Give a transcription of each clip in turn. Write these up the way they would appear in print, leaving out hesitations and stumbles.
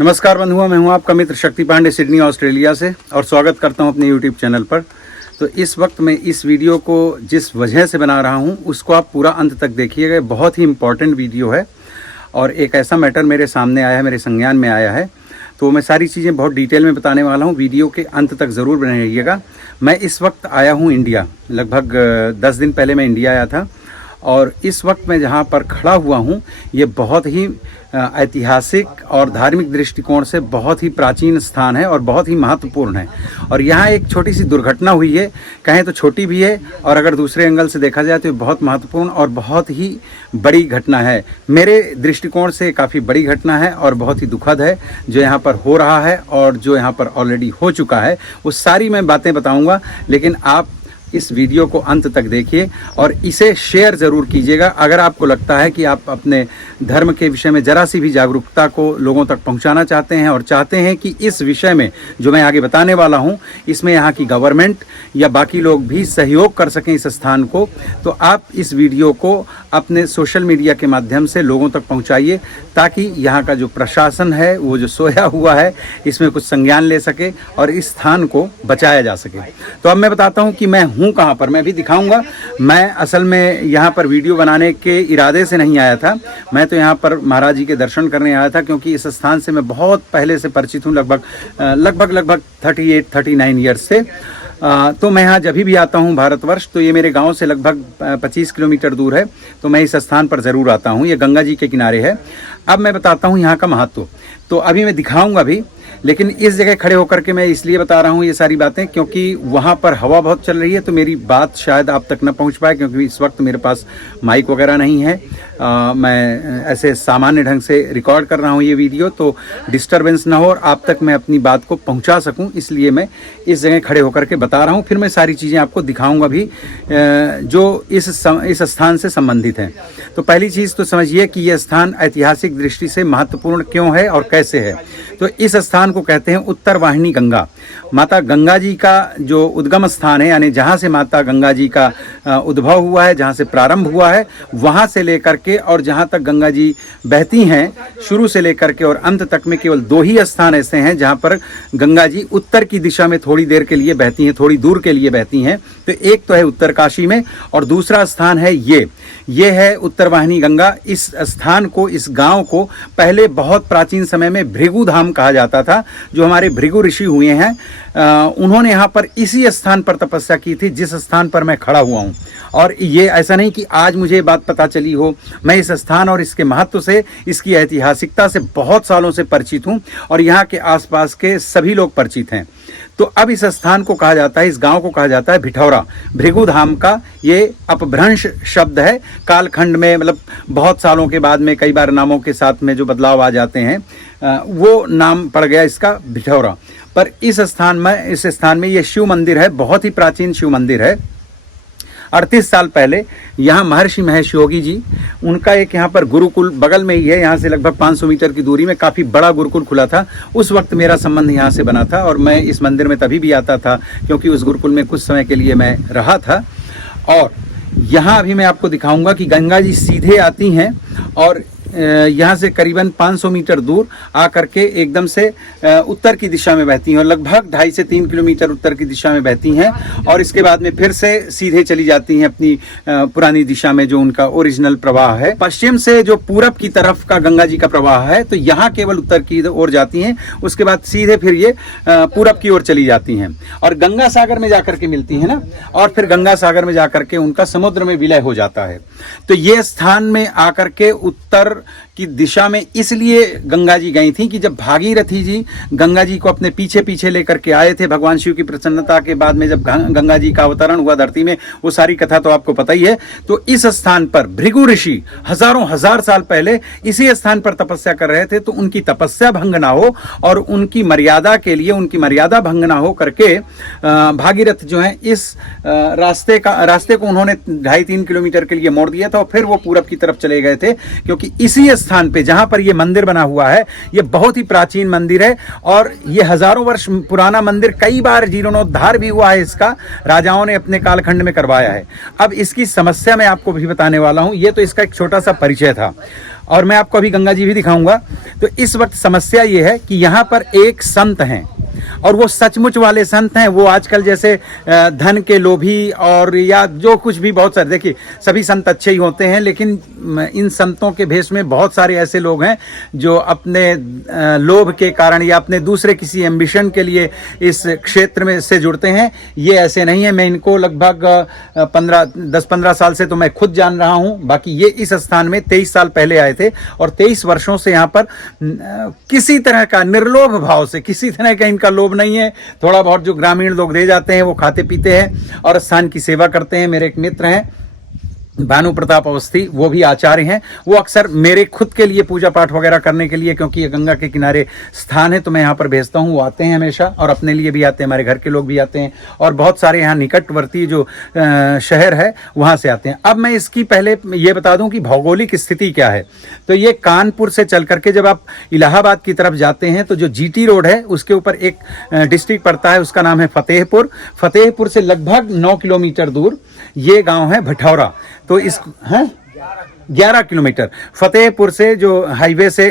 नमस्कार बंधुओं, मैं हूं आपका मित्र शक्ति पांडे सिडनी ऑस्ट्रेलिया से और स्वागत करता हूं अपने यूट्यूब चैनल पर। तो इस वक्त मैं इस वीडियो को जिस वजह से बना रहा हूं उसको आप पूरा अंत तक देखिएगा। बहुत ही इम्पॉर्टेंट वीडियो है और एक ऐसा मैटर मेरे सामने आया है, मेरे संज्ञान में आया है, तो मैं सारी चीज़ें बहुत डिटेल में बताने वाला हूँ। वीडियो के अंत तक ज़रूर बने रहिएगा। मैं इस वक्त आया हूँ इंडिया, लगभग 10 दिन पहले मैं इंडिया आया था और इस वक्त मैं जहाँ पर खड़ा हुआ हूँ ये बहुत ही ऐतिहासिक और धार्मिक दृष्टिकोण से बहुत ही प्राचीन स्थान है और बहुत ही महत्वपूर्ण है। और यहाँ एक छोटी सी दुर्घटना हुई है, कहें तो छोटी भी है और अगर दूसरे एंगल से देखा जाए तो ये बहुत महत्वपूर्ण और बहुत ही बड़ी घटना है। मेरे दृष्टिकोण से काफ़ी बड़ी घटना है और बहुत ही दुखद है जो यहाँ पर हो रहा है और जो यहाँ पर ऑलरेडी हो चुका है। वो सारी मैं बातें बताऊँगा, लेकिन आप इस वीडियो को अंत तक देखिए और इसे शेयर ज़रूर कीजिएगा। अगर आपको लगता है कि आप अपने धर्म के विषय में ज़रा सी भी जागरूकता को लोगों तक पहुंचाना चाहते हैं और चाहते हैं कि इस विषय में जो मैं आगे बताने वाला हूं इसमें यहाँ की गवर्नमेंट या बाकी लोग भी सहयोग कर सकें इस स्थान को, तो आप इस वीडियो को अपने सोशल मीडिया के माध्यम से लोगों तक पहुँचाइए ताकि यहाँ का जो प्रशासन है वो जो सोया हुआ है इसमें कुछ संज्ञान ले सके और इस स्थान को बचाया जा सके। तो अब मैं बताता हूँ कि मैं हूँ कहाँ पर, मैं भी दिखाऊंगा। मैं असल में यहाँ पर वीडियो बनाने के इरादे से नहीं आया था, मैं तो यहाँ पर महाराज जी के दर्शन करने आया था क्योंकि इस स्थान से मैं बहुत पहले से परिचित हूँ, लगभग 38-39 ईयर्स से। तो मैं यहाँ जब भी आता हूँ भारतवर्ष, तो ये मेरे गांव से लगभग 25 किलोमीटर दूर है, तो मैं इस स्थान पर ज़रूर आता हूँ। ये गंगा जी के किनारे है। अब मैं बताता हूँ यहाँ का महत्व, तो अभी मैं दिखाऊंगा भी, लेकिन इस जगह खड़े होकर के मैं इसलिए बता रहा हूँ ये सारी बातें क्योंकि वहाँ पर हवा बहुत चल रही है, तो मेरी बात शायद आप तक न पहुँच पाए क्योंकि इस वक्त मेरे पास माइक वगैरह नहीं है। मैं ऐसे सामान्य ढंग से रिकॉर्ड कर रहा हूँ ये वीडियो, तो डिस्टरबेंस ना हो और आप तक मैं अपनी बात को पहुँचा सकूँ, इसलिए मैं इस जगह खड़े होकर के बता रहा हूँ। फिर मैं सारी चीज़ें आपको दिखाऊँगा भी जो इस स्थान से संबंधित हैं। तो पहली चीज़ तो समझिए कि यह स्थान ऐतिहासिक दृष्टि से महत्वपूर्ण क्यों है और कैसे है। तो इस स्थान को कहते हैं उत्तर वाहिनी गंगा। माता गंगा जी का जो उद्गम स्थान है, यानी जहाँ से माता गंगा जी का उद्भव हुआ है, जहाँ से प्रारंभ हुआ है, वहाँ से लेकर के और जहाँ तक गंगा जी बहती हैं शुरू से लेकर के और अंत तक में केवल 2 ही स्थान ऐसे हैं जहाँ पर गंगा जी उत्तर की दिशा में थोड़ी देर के लिए बहती हैं, थोड़ी दूर के लिए बहती हैं। तो एक तो है उत्तरकाशी में और दूसरा स्थान है ये है उत्तर वाहिनी गंगा। इस स्थान को, इस गांव को पहले बहुत प्राचीन समय में भृगु धाम कहा जाता था। जो हमारे भृगु ऋषि हुए हैं उन्होंने यहाँ पर इसी स्थान पर तपस्या की थी जिस स्थान पर मैं खड़ा हुआ हूँ। और ये ऐसा नहीं कि आज मुझे ये बात पता चली हो, मैं इस स्थान और इसके महत्व से, इसकी ऐतिहासिकता से बहुत सालों से परिचित हूँ और यहाँ के आसपास के सभी लोग परिचित हैं। तो अब इस स्थान को कहा जाता है, इस गांव को कहा जाता है भिठौरा। भृगु धाम का ये अपभ्रंश शब्द है। कालखंड में मतलब बहुत सालों के बाद में कई बार नामों के साथ में जो बदलाव आ जाते हैं वो नाम पड़ गया इसका भिठौरा। पर इस स्थान में ये शिव मंदिर है, बहुत ही प्राचीन शिव मंदिर है। 38 साल पहले यहाँ महर्षि महेश योगी जी, उनका एक यहाँ पर गुरुकुल बगल में ही है, यहाँ से लगभग 500 मीटर की दूरी में काफ़ी बड़ा गुरुकुल खुला था। उस वक्त मेरा संबंध यहाँ से बना था और मैं इस मंदिर में तभी भी आता था क्योंकि उस गुरुकुल में कुछ समय के लिए मैं रहा था। और यहाँ अभी मैं आपको दिखाऊंगा कि गंगा जी सीधे आती हैं और यहाँ से करीबन 500 मीटर दूर आकर के एकदम से उत्तर की दिशा में बहती हैं और लगभग 2.5 से 3 किलोमीटर उत्तर की दिशा में बहती हैं और इसके बाद में फिर से सीधे चली जाती हैं अपनी पुरानी दिशा में जो उनका ओरिजिनल प्रवाह है। पश्चिम से जो पूरब की तरफ का गंगा जी का प्रवाह है तो यहाँ केवल उत्तर की ओर जाती हैं, उसके बाद सीधे फिर ये पूरब की ओर चली जाती हैं और गंगा सागर में जाकर के मिलती हैं ना, और फिर गंगा सागर में जाकर के उनका समुद्र में विलय हो जाता है। तो ये स्थान में आकर के उत्तर की दिशा में इसलिए गंगा जी गई थी कि जब भागीरथी जी गंगा जी को अपने पीछे पीछे लेकर के आए थे भगवान शिव की प्रसन्नता के बाद में, जब गंगा जी का अवतरण हुआ धरती में, वो सारी कथा तो आपको पता ही है। तो इस स्थान पर भृगु ऋषि हजार साल पहले इसी स्थान पर तपस्या कर रहे थे, तो उनकी तपस्या भंग ना हो और उनकी मर्यादा के लिए, उनकी मर्यादा भंग ना हो करके भागीरथ जो है इस रास्ते को उन्होंने 2.5-3 किलोमीटर के लिए मोड़ दिया था और फिर वो पूरब की तरफ चले गए थे क्योंकि इसी स्थान पे जहां पर ये मंदिर बना हुआ है, ये बहुत ही प्राचीन मंदिर है और ये हजारों वर्ष पुराना मंदिर, कई बार जीर्णोद्धार भी हुआ है इसका, राजाओं ने अपने कालखंड में करवाया है। अब इसकी समस्या मैं आपको भी बताने वाला हूं। ये तो इसका एक छोटा सा परिचय था और मैं आपको अभी गंगा जी भी दिखाऊंगा। तो इस वक्त समस्या ये है कि यहाँ पर एक संत हैं और वो सचमुच वाले संत हैं। वो आजकल जैसे धन के लोभी और या जो कुछ भी बहुत सारे, देखिए सभी संत अच्छे ही होते हैं, लेकिन इन संतों के भेष में बहुत सारे ऐसे लोग हैं जो अपने लोभ के कारण या अपने दूसरे किसी एम्बिशन के लिए इस क्षेत्र में से जुड़ते हैं। ये ऐसे नहीं है। मैं इनको लगभग 10-15 साल से तो मैं खुद जान रहा हूँ। बाकी ये इस स्थान में 23 साल पहले आए थे और 23 वर्षों से यहाँ पर किसी तरह का निर्लोभ भाव से, किसी तरह का इनका लोभ नहीं है। थोड़ा बहुत जो ग्रामीण लोग दे जाते हैं वो खाते पीते हैं और स्थान की सेवा करते हैं। मेरे एक मित्र हैं भानु प्रताप अवस्थी, वो भी आचार्य हैं। वो अक्सर मेरे खुद के लिए पूजा पाठ वगैरह करने के लिए, क्योंकि ये गंगा के किनारे स्थान है तो मैं यहाँ पर भेजता हूँ, वो आते हैं हमेशा और अपने लिए भी आते हैं, हमारे घर के लोग भी आते हैं और बहुत सारे यहाँ निकटवर्ती जो शहर है वहाँ से आते हैं। अब मैं इसकी पहले ये बता दूँ कि भौगोलिक स्थिति क्या है। तो ये कानपुर से चल करके जब आप इलाहाबाद की तरफ जाते हैं तो जो GT रोड है उसके ऊपर एक डिस्ट्रिक्ट पड़ता है, उसका नाम है फतेहपुर। फतेहपुर से लगभग 9 किलोमीटर दूर ये गाँव है भिठौरा। तो इस है 11 किलोमीटर फतेहपुर से, जो हाईवे से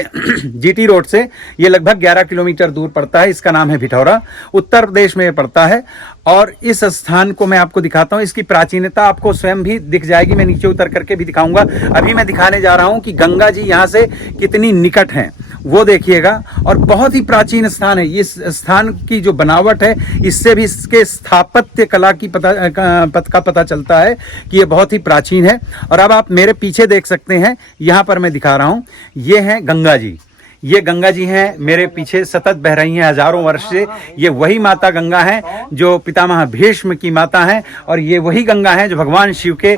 GT रोड से ये लगभग 11 किलोमीटर दूर पड़ता है। इसका नाम है भिठौरा, उत्तर प्रदेश में पड़ता है। और इस स्थान को मैं आपको दिखाता हूँ। इसकी प्राचीनता आपको स्वयं भी दिख जाएगी, मैं नीचे उतर करके भी दिखाऊंगा। अभी मैं दिखाने जा रहा हूँ कि गंगा जी यहाँ से कितनी निकट हैं, वो देखिएगा। और बहुत ही प्राचीन स्थान है। इस स्थान की जो बनावट है इससे भी इसके स्थापत्य कला की पता चलता है कि ये बहुत ही प्राचीन है। और अब आप मेरे पीछे देख सकते हैं, यहाँ पर मैं दिखा रहा हूँ, ये है गंगा जी। ये गंगा जी हैं, मेरे पीछे सतत बह रही हैं हजारों वर्ष से। ये वही माता गंगा हैं जो पितामह भीष्म की माता हैं और ये वही गंगा हैं जो भगवान शिव के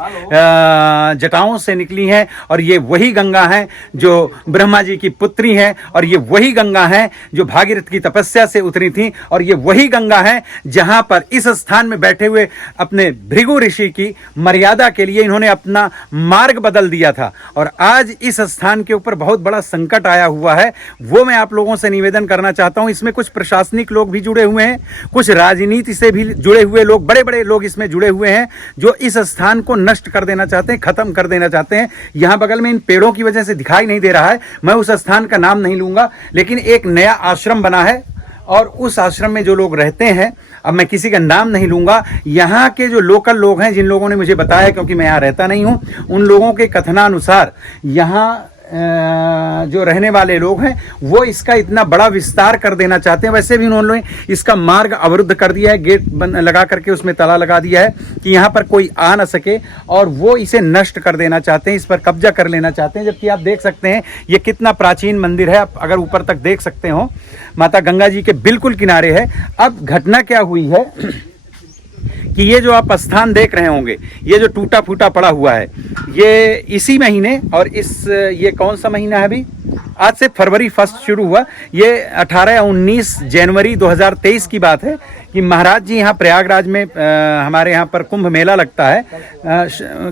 जटाओं से निकली हैं और ये वही गंगा हैं जो ब्रह्मा जी की पुत्री हैं और ये वही गंगा हैं जो भागीरथ की तपस्या से उतरी थी और ये वही गंगा हैं जहां पर इस स्थान में बैठे हुए अपने भृगु ऋषि की मर्यादा के लिए इन्होंने अपना मार्ग बदल दिया था। और आज इस स्थान के ऊपर बहुत बड़ा संकट आया हुआ है, वो मैं आप लोगों से निवेदन करना चाहता हूं। इसमें कुछ प्रशासनिक लोग भी जुड़े हुए हैं, कुछ राजनीति से भी जुड़े हुए लोग, बड़े बड़े लोग इसमें जुड़े हुए हैं जो इस स्थान को नष्ट कर देना चाहते हैं, खत्म कर देना चाहते हैं। यहां बगल में इन पेड़ों की वजह से दिखाई नहीं दे रहा है, मैं उस स्थान का नाम नहीं लूंगा, लेकिन एक नया आश्रम बना है और उस आश्रम में जो लोग रहते हैं, अब मैं किसी का नाम नहीं लूंगा, यहाँ के जो लोकल लोग हैं, जिन लोगों ने मुझे बताया, क्योंकि मैं यहाँ रहता नहीं हूँ, उन लोगों के कथनानुसार यहाँ जो रहने वाले लोग हैं वो इसका इतना बड़ा विस्तार कर देना चाहते हैं। वैसे भी उन्होंने इसका मार्ग अवरुद्ध कर दिया है, गेट लगा करके उसमें ताला लगा दिया है कि यहाँ पर कोई आ ना सके और वो इसे नष्ट कर देना चाहते हैं, इस पर कब्जा कर लेना चाहते हैं। जबकि आप देख सकते हैं ये कितना प्राचीन मंदिर है, आप अगर ऊपर तक देख सकते हो, माता गंगा जी के बिल्कुल किनारे है। अब घटना क्या हुई है कि ये जो आप स्थान देख रहे होंगे, ये जो टूटा फूटा पड़ा हुआ है, ये इसी महीने, और ये कौन सा महीना है अभी, आज से फरवरी 1 शुरू हुआ, ये 18-19 जनवरी 2023 की बात है कि महाराज जी यहाँ प्रयागराज में हमारे यहाँ पर कुंभ मेला लगता है,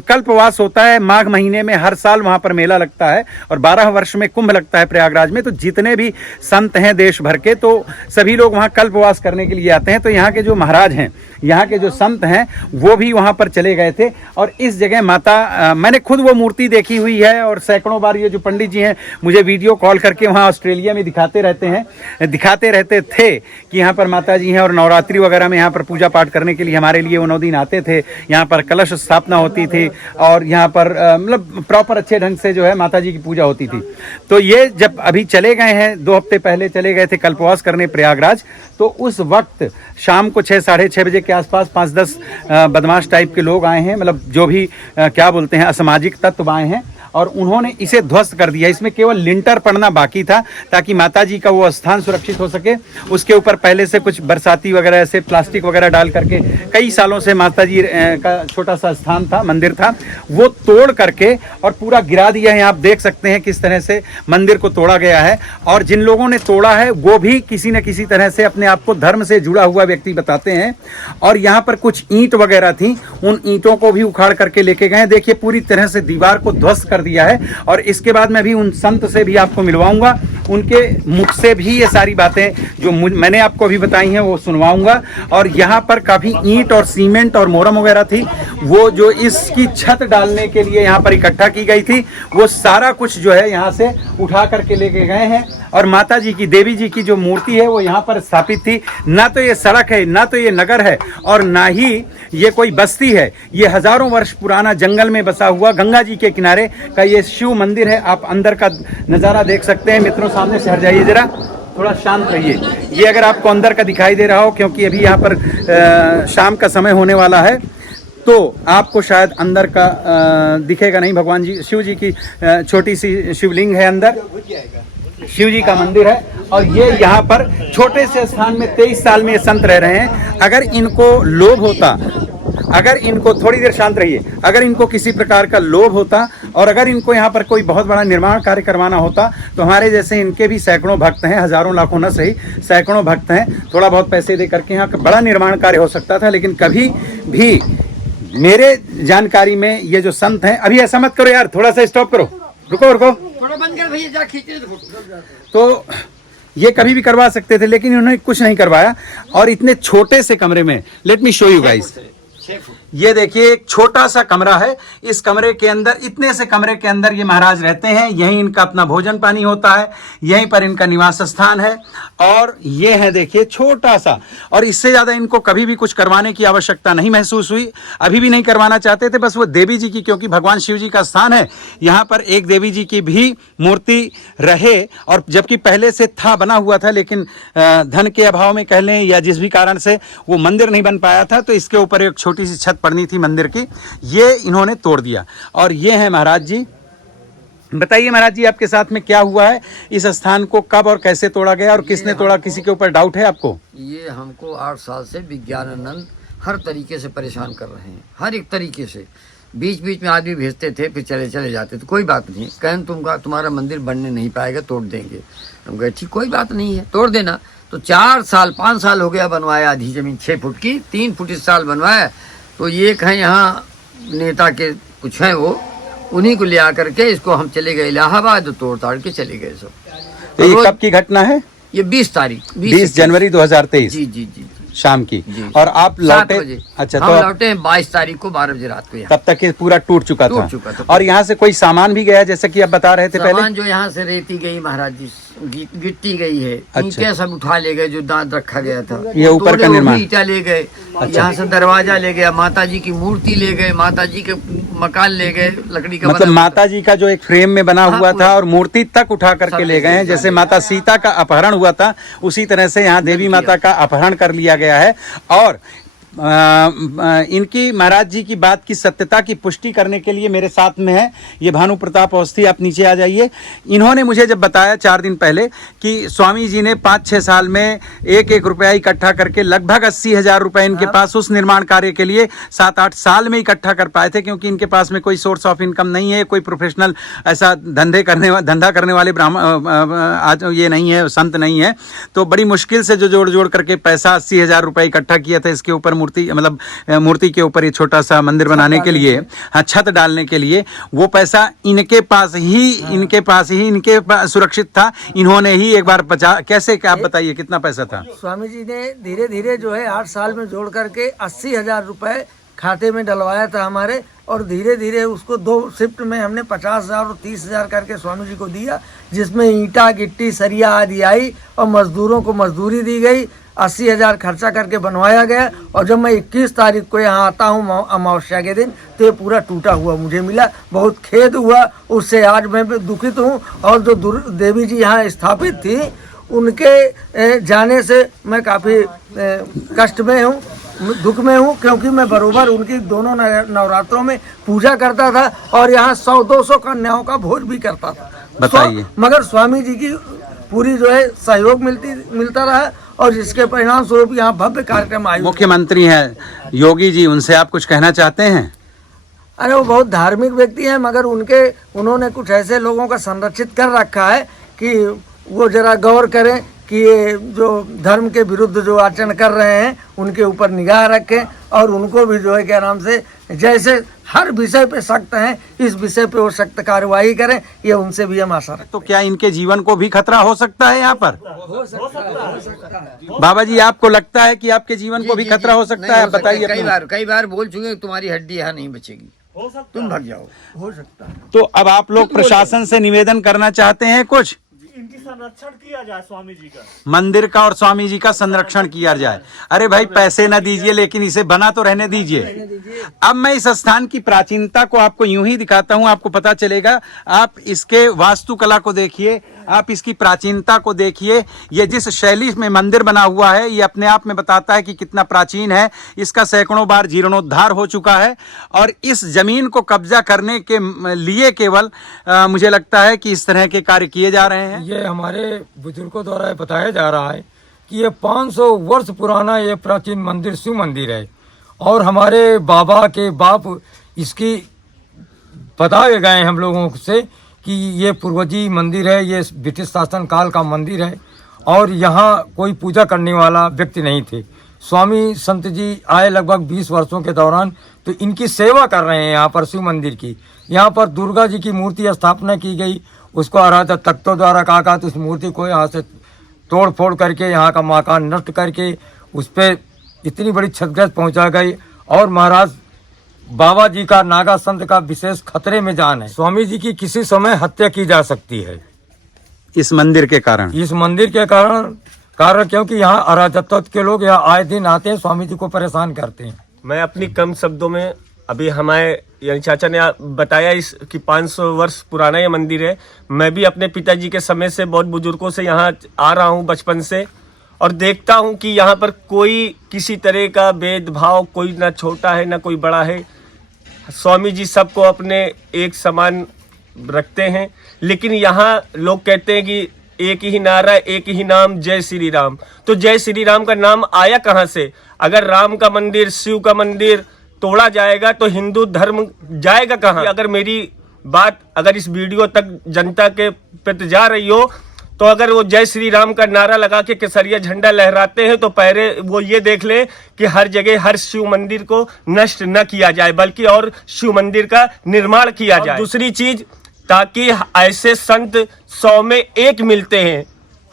कल्पवास होता है माघ महीने में, हर साल वहाँ पर मेला लगता है और 12 वर्ष में कुंभ लगता है प्रयागराज में। तो जितने भी संत हैं देश भर के, तो सभी लोग वहाँ कल्पवास करने के लिए आते हैं। तो यहाँ के जो महाराज हैं, यहाँ के जो संत हैं, वो भी वहाँ पर चले गए थे और इस जगह माता, मैंने खुद वो मूर्ति देखी हुई है और सैकड़ों बार ये जो पंडित जी हैं मुझे वीडियो कॉल करके वहाँ ऑस्ट्रेलिया में दिखाते रहते थे कि यहाँ पर माता जी हैं और नवरात्रि वगैरह में यहाँ पर पूजा पाठ करने के लिए हमारे लिए वो 9 दिन आते थे। यहाँ पर कलश स्थापना होती थी और यहाँ पर मतलब प्रॉपर अच्छे ढंग से जो है माता जी की पूजा होती थी। तो ये जब अभी चले गए हैं, 2 हफ्ते पहले चले गए थे कल्पवास करने प्रयागराज, तो उस वक्त शाम को 6-6:30 बजे के आसपास 5-10 बदमाश टाइप के लोग आए हैं, मतलब जो भी क्या बोलते हैं असामाजिक तत्व आए हैं और उन्होंने इसे ध्वस्त कर दिया। इसमें केवल लिंटर पड़ना बाकी था ताकि माता जी का वो स्थान सुरक्षित हो सके। उसके ऊपर पहले से कुछ बरसाती वगैरह ऐसे प्लास्टिक वगैरह डाल करके कई सालों से माता जी का छोटा सा स्थान था, मंदिर था, वो तोड़ करके और पूरा गिरा दिया है। आप देख सकते हैं किस तरह से मंदिर को तोड़ा गया है और जिन लोगों ने तोड़ा है वो भी किसी न किसी तरह से अपने आप को धर्म से जुड़ा हुआ व्यक्ति बताते हैं। और यहाँ पर कुछ ईंट वगैरह थी, उन ईंटों को भी उखाड़ करके लेके गए। देखिए पूरी तरह से दीवार को ध्वस्त कर दिया है। और इसके बाद मैं भी उन संत से भी आपको मिलवाऊंगा, उनके मुख से भी ये सारी बातें जो मैंने आपको अभी बताई हैं वो सुनवाऊंगा। और यहाँ पर काफ़ी ईंट और सीमेंट और मोरम वगैरह थी, वो जो इसकी छत डालने के लिए यहाँ पर इकट्ठा की गई थी, वो सारा कुछ जो है यहाँ से उठा करके लेके गए हैं। और माता जी की, देवी जी की जो मूर्ति है वो यहाँ पर स्थापित थी। ना तो ये सड़क है, ना तो ये नगर है, और ना ही ये कोई बस्ती है। ये हजारों वर्ष पुराना जंगल में बसा हुआ गंगा जी के किनारे का ये शिव मंदिर है। आप अंदर का नज़ारा देख सकते हैं। मित्रों, सामने से हट जाइए जरा, थोड़ा शांत रहिए। ये अगर आपको अंदर का दिखाई दे रहा हो, क्योंकि अभी यहाँ पर शाम का समय होने वाला है, तो आपको शायद अंदर का दिखेगा नहीं। भगवान जी, शिव जी की छोटी सी शिवलिंग है, अंदर शिव जी का मंदिर है। और ये यहाँ पर छोटे से स्थान में 23 साल में ये संत रह रहे हैं। अगर इनको लोभ होता, अगर इनको, थोड़ी देर शांत रहिए, अगर इनको किसी प्रकार का लोभ होता और अगर इनको यहाँ पर कोई बहुत बड़ा निर्माण कार्य करवाना होता, तो हमारे जैसे इनके भी सैकड़ों भक्त हैं, हजारों लाखों न सही सैकड़ों भक्त हैं, थोड़ा बहुत पैसे दे करके यहाँ बड़ा निर्माण कार्य हो सकता था। लेकिन कभी भी मेरे जानकारी में ये जो संत हैं, अभी ऐसा मत करो यार, थोड़ा सा स्टॉप करो, रुको रुको, थोड़ा बंद कर भैया, जा खींचे तो ये कभी भी करवा सकते थे, लेकिन उन्होंने कुछ नहीं करवाया। और इतने छोटे से कमरे में, let me show you guys, ये देखिए एक छोटा सा कमरा है। इस कमरे के अंदर, इतने से कमरे के अंदर ये महाराज रहते हैं। यहीं इनका अपना भोजन पानी होता है, यहीं पर इनका निवास स्थान है। और ये है देखिए छोटा सा, और इससे ज्यादा इनको कभी भी कुछ करवाने की आवश्यकता नहीं महसूस हुई, अभी भी नहीं करवाना चाहते थे। बस वो देवी जी की, क्योंकि भगवान शिव जी का स्थान है, यहाँ पर एक देवी जी की भी मूर्ति रहे। और जबकि पहले से था, बना हुआ था, लेकिन धन के अभाव में कह लें या जिस भी कारण से वो मंदिर नहीं बन पाया था, तो इसके ऊपर एक छोटी सी छत पड़नी थी मंदिर की, ये इन्होंने तोड़ दिया। और ये है महाराज जी। बताइए महाराज जी, आपके साथ में क्या हुआ है? इस स्थान को कब और कैसे तोड़ा गया और किसने तोड़ा? किसी के ऊपर डाउट है आपको? ये हमको 8 साल से विज्ञानानंद हर तरीके से परेशान कर रहे हैं, हर एक तरीके से। बीच बीच में आदमी भेजते थे, फिर चले जाते थे। कोई बात नहीं, कहें तुम्हारा मंदिर बनने नहीं पाएगा, तोड़ देंगे। हम कहे ठीक, कोई बात नहीं है, तोड़ देना। तो 4 साल 5 साल हो गया बनवाया, आधी जमीन 6 फुट की, 3 फुट इस साल बनवाया। तो ये कहें यहाँ नेता के कुछ हैं, वो उन्हीं को ले आकर के इसको हम चले गए इलाहाबाद, तो तोड़ ताड़ के चले गए सब। तो ये कब की घटना है? ये 20 तारीख 20 जनवरी 2023 जी जी जी शाम की। जी। और आप लौटे? अच्छा, हम लौटे हैं 22 तारीख को 12 बजे रात को यहाँ। तब तक ये पूरा टूट चुका था। और यहाँ से कोई सामान भी गया, जैसे कि आप बता रहे थे पहले? सामान जो यहाँ से रेती गई महाराज जी, गिट्टी गई है। अच्छा। ईंटें सब उठा ले गए, जो दांत रखा गया था, ये ऊपर का निर्माण, ईंटा ले गए। यहाँ से दरवाजा ले गया, माता जी की मूर्ति ले गए, माता जी के मकान ले गए, लकड़ी का। मतलब माता जी का जो एक फ्रेम में बना हुआ था और मूर्ति तक उठा करके ले गए हैं। जैसे माता सीता का अपहरण हुआ था, उसी तरह से यहाँ देवी माता का अपहरण कर लिया गया है। और इनकी, महाराज जी की बात की सत्यता की पुष्टि करने के लिए मेरे साथ में है ये भानु प्रताप अवस्थी। आप नीचे आ जाइए। इन्होंने मुझे जब बताया 4 दिन पहले कि स्वामी जी ने 5-6 साल में 1-1 रुपया इकट्ठा करके लगभग 80,000 रुपए इनके पास उस निर्माण कार्य के लिए 7-8 साल में इकट्ठा कर पाए थे, क्योंकि इनके पास में कोई सोर्स ऑफ इनकम नहीं है, कोई प्रोफेशनल ऐसा धंधा करने वाले ब्राह्मण आज ये नहीं है, संत नहीं है। तो बड़ी मुश्किल से जो जोड़ करके पैसा 80,000 रुपये इकट्ठा किया था इसके ऊपर, मूर्ति के ऊपर ये छोटा सा मंदिर बनाने के लिए, हाँ, छत डालने के लिए। वो पैसा इनके पास ही सुरक्षित था। इन्होंने ही एक बार कैसे, क्या आप बताइए कितना पैसा था? स्वामी जी ने धीरे धीरे जो है 8 साल में जोड़ करके 80,000 रुपए खाते में डलवाया था हमारे। और धीरे धीरे उसको 2 शिफ्ट में हमने 50,000 और 30,000 करके स्वामी जी को दिया, जिसमें ईंटा गिट्टी सरिया आदि आई और मजदूरों को मजदूरी दी गई। 80,000 खर्चा करके बनवाया गया। और जब मैं 21 तारीख को यहाँ आता हूँ अमावस्या के दिन, तो ये पूरा टूटा हुआ मुझे मिला। बहुत खेद हुआ उससे, आज मैं भी दुखित हूँ। और जो देवी जी यहाँ स्थापित थी, उनके जाने से मैं काफ़ी कष्ट में हूँ, दुख में हूँ, क्योंकि मैं बरोबर उनकी दोनों नवरात्रों में पूजा करता था और यहाँ 100-200 कन्याओं का भोज भी करता था। बताइए। मगर स्वामी जी की पूरी जो है सहयोग मिलता रहा, और जिसके परिणाम स्वरूप यहाँ भव्य कार्यक्रम आए। मुख्यमंत्री हैं योगी जी, उनसे आप कुछ कहना चाहते हैं? अरे वो बहुत धार्मिक व्यक्ति हैं, मगर उन्होंने कुछ ऐसे लोगों का संरक्षित कर रखा है कि वो जरा गौर करें कि ये जो धर्म के विरुद्ध जो आचरण कर रहे हैं उनके ऊपर निगाह रखें, और उनको भी जो है क्या नाम से जैसे हर विषय पे सख्त हैं, इस विषय पे वो सख्त कार्रवाई करें, ये उनसे भी हम आशा रखते तो क्या इनके जीवन को भी खतरा हो सकता है यहाँ पर? हो सकता है। बाबा जी, आपको लगता है कि आपके जीवन को भी जी, खतरा हो नहीं सकता है? हो सकता। बताइए कई बार बोल चुके हैं, तुम्हारी हड्डी यहाँ नहीं बचेगी, तुम भाग जाओ। हो सकता है। तो अब आप लोग प्रशासन से निवेदन करना चाहते हैं कुछ? इनकी संरक्षण किया जाए, स्वामी जी का मंदिर का और स्वामी जी का संरक्षण किया जाए। अरे भाई, पैसे न दीजिए, लेकिन इसे बना तो रहने दीजिए। अब मैं इस स्थान की प्राचीनता को आपको यूं ही दिखाता हूं, आपको पता चलेगा। आप इसके वास्तुकला को देखिए, आप इसकी प्राचीनता को देखिए। ये जिस शैली में मंदिर बना हुआ है, ये अपने आप में बताता है कि कितना प्राचीन है। इसका सैकड़ों बार जीर्णोद्धार हो चुका है और इस जमीन को कब्जा करने के लिए केवल मुझे लगता है कि इस तरह के कार्य किए जा रहे हैं। ये हमारे बुजुर्गों द्वारा बताया जा रहा है कि ये 500 वर्ष पुराना ये प्राचीन मंदिर शिव मंदिर है और हमारे बाबा के बाप इसकी बताए गए हम लोगों से कि ये पूर्वजी मंदिर है, ये ब्रिटिश शासन काल का मंदिर है और यहाँ कोई पूजा करने वाला व्यक्ति नहीं थे। स्वामी संत जी आए लगभग 20 वर्षों के दौरान, तो इनकी सेवा कर रहे हैं यहाँ पर शिव मंदिर की। यहाँ पर दुर्गा जी की मूर्ति स्थापना की गई, उसको आराधा तख्तों द्वारा कहा तो उस मूर्ति को यहाँ से तोड़ फोड़ करके यहाँ का मकान नष्ट करके उस पर इतनी बड़ी क्षतिग्रस्त पहुँचा गई। और महाराज बाबा जी का, नागा संत का विशेष खतरे में जान है। स्वामी जी की किसी समय हत्या की जा सकती है इस मंदिर के कारण। इस मंदिर के कारण क्योंकि यहाँ अराजकता के लोग यहाँ आए दिन आते हैं, स्वामी जी को परेशान करते हैं। मैं अपनी कम शब्दों में, अभी हमारे यानी चाचा ने बताया इस कि 500 वर्ष पुराना ये मंदिर है। मैं भी अपने पिताजी के समय से बहुत बुजुर्गों से यहाँ आ रहा हूँ बचपन से, और देखता हूँ कि यहाँ पर कोई किसी तरह का भेदभाव, कोई ना छोटा है ना कोई बड़ा है। स्वामी जी सबको अपने एक समान रखते हैं। लेकिन यहाँ लोग कहते हैं कि एक ही नारा, एक ही नाम, जय श्री राम। तो जय श्री राम का नाम आया कहाँ से? अगर राम का मंदिर, शिव का मंदिर तोड़ा जाएगा तो हिंदू धर्म जाएगा कहाँ? अगर मेरी बात अगर इस वीडियो तक जनता के प्रति जा रही हो, तो अगर वो जय श्री राम का नारा लगा के केसरिया झंडा लहराते हैं, तो पहले वो ये देख ले कि हर जगह हर शिव मंदिर को नष्ट न किया जाए, बल्कि और शिव मंदिर का निर्माण किया जाए। दूसरी चीज, ताकि ऐसे संत 100 में एक मिलते हैं।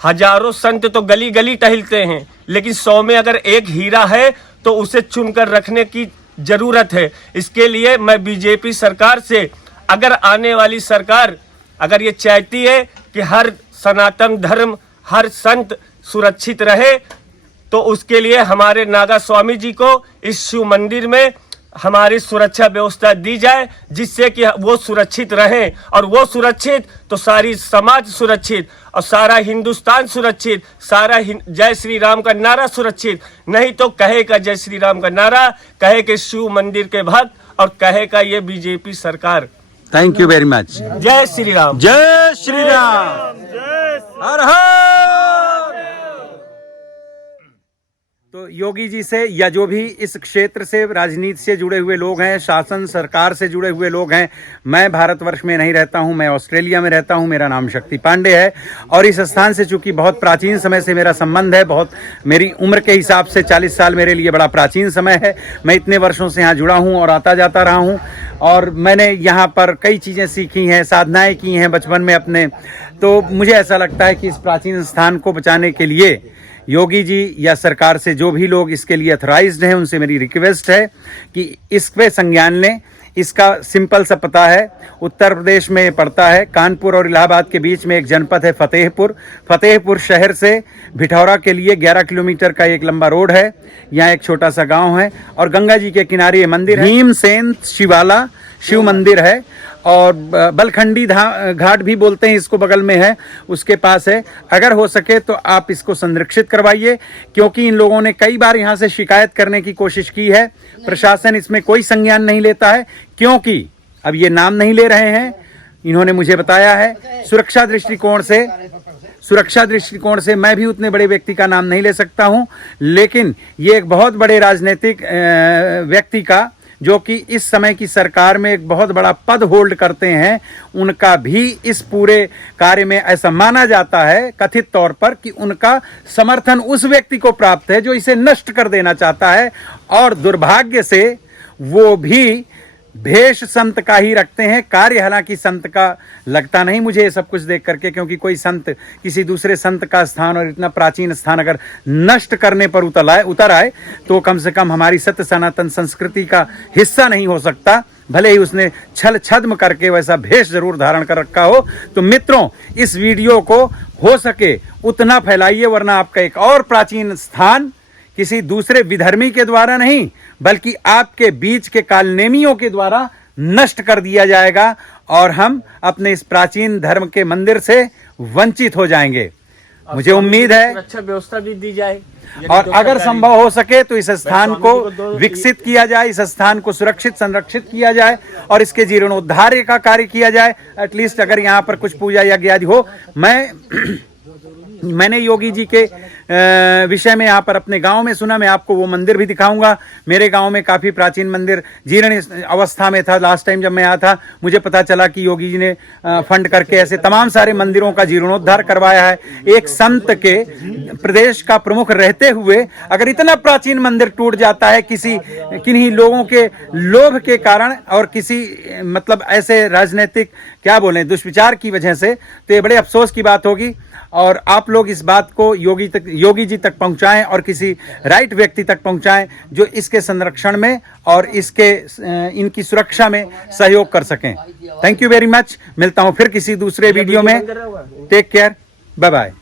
हजारों संत तो गली गली टहलते हैं, लेकिन 100 में अगर एक हीरा है तो उसे चुनकर रखने की जरूरत है। इसके लिए मैं बीजेपी सरकार से, अगर आने वाली सरकार अगर ये चाहती है कि हर सनातन धर्म, हर संत सुरक्षित रहे, तो उसके लिए हमारे नागा स्वामी जी को इस शिव मंदिर में हमारी सुरक्षा व्यवस्था दी जाए, जिससे कि वो सुरक्षित रहें। और वो सुरक्षित तो सारी समाज सुरक्षित और सारा हिंदुस्तान सुरक्षित, सारा जय श्री राम का नारा सुरक्षित। नहीं तो कहेगा जय श्री राम का नारा, कहेगा शिव मंदिर के भक्त और कहेगा ये बीजेपी सरकार। Thank you very much. जय श्री राम। जय श्री राम। हर हर। तो योगी जी से या जो भी इस क्षेत्र से, राजनीति से जुड़े हुए लोग हैं, शासन सरकार से जुड़े हुए लोग हैं, मैं भारतवर्ष में नहीं रहता हूं, मैं ऑस्ट्रेलिया में रहता हूं। मेरा नाम शक्ति पांडे है और इस स्थान से चूंकि बहुत प्राचीन समय से मेरा संबंध है, बहुत मेरी उम्र के हिसाब से 40 साल मेरे लिए बड़ा प्राचीन समय है। मैं इतने वर्षों से यहाँ जुड़ा हूँ और आता जाता रहा हूँ और मैंने यहाँ पर कई चीज़ें सीखी हैं, साधनाएं की हैं बचपन में अपने। तो मुझे ऐसा लगता है कि इस प्राचीन स्थान को बचाने के लिए योगी जी या सरकार से जो भी लोग इसके लिए अथॉराइज्ड हैं, उनसे मेरी रिक्वेस्ट है कि इस पे संज्ञान लें। इसका सिंपल सा पता है, उत्तर प्रदेश में पड़ता है। कानपुर और इलाहाबाद के बीच में एक जनपद है फतेहपुर। फतेहपुर शहर से भिठौरा के लिए 11 किलोमीटर का एक लंबा रोड है। यहाँ एक छोटा सा गांव है और गंगा जी के किनारे ये मंदिर है। भीमसेन शिवाला शिव मंदिर है और बलखंडी घाट भी बोलते हैं इसको, बगल में है, उसके पास है। अगर हो सके तो आप इसको संरक्षित करवाइए, क्योंकि इन लोगों ने कई बार यहाँ से शिकायत करने की कोशिश की है। प्रशासन इसमें कोई संज्ञान नहीं लेता है, क्योंकि अब ये नाम नहीं ले रहे हैं। इन्होंने मुझे बताया है सुरक्षा दृष्टिकोण से मैं भी उतने बड़े व्यक्ति का नाम नहीं ले सकता हूँ, लेकिन ये एक बहुत बड़े राजनीतिक व्यक्ति का, जो कि इस समय की सरकार में एक बहुत बड़ा पद होल्ड करते हैं, उनका भी इस पूरे कार्य में ऐसा माना जाता है कथित तौर पर कि उनका समर्थन उस व्यक्ति को प्राप्त है जो इसे नष्ट कर देना चाहता है। और दुर्भाग्य से वो भी भेष संत का ही रखते हैं, कार्य हालांकि संत का लगता नहीं मुझे ये सब कुछ देख करके, क्योंकि कोई संत किसी दूसरे संत का स्थान और इतना प्राचीन स्थान अगर नष्ट करने पर उतर आए तो कम से कम हमारी सत्य सनातन संस्कृति का हिस्सा नहीं हो सकता, भले ही उसने छल छद्म करके वैसा भेष जरूर धारण कर रखा हो। तो मित्रों, इस वीडियो को हो सके उतना फैलाइए, वरना आपका एक और प्राचीन स्थान किसी दूसरे विधर्मी के द्वारा नहीं बल्कि आपके बीच के कालनेमियों के द्वारा नष्ट कर दिया जाएगा और हम अपने इस प्राचीन धर्म के मंदिर से वंचित हो जाएंगे। मुझे उम्मीद है अच्छा व्यवस्था भी दी जाए, और अगर संभव हो सके तो इस स्थान को विकसित किया जाए, इस स्थान को सुरक्षित संरक्षित किया जाए और इसके जीर्णोद्धार का कार्य किया जाए। एटलीस्ट अगर यहाँ पर कुछ पूजा यज्ञ आदि हो। मैंने योगी जी के विषय में यहाँ पर अपने गांव में सुना, मैं आपको वो मंदिर भी दिखाऊंगा। मेरे गांव में काफ़ी प्राचीन मंदिर जीर्ण अवस्था में था। लास्ट टाइम जब मैं आया था मुझे पता चला कि योगी जी ने फंड करके ऐसे तमाम सारे मंदिरों का जीर्णोद्धार करवाया है। एक संत के प्रदेश का प्रमुख रहते हुए अगर इतना प्राचीन मंदिर टूट जाता है किन्हीं लोगों के लोभ के कारण और किसी मतलब ऐसे राजनीतिक क्या बोले दुष्विचार की वजह से, तो ये बड़े अफसोस की बात होगी। और आप लोग इस बात को योगी जी तक पहुंचाएं और किसी राइट व्यक्ति तक पहुंचाएं जो इसके संरक्षण में और इनकी सुरक्षा में सहयोग कर सकें। Thank you very much. मिलता हूं फिर किसी दूसरे वीडियो में। Take care, bye bye.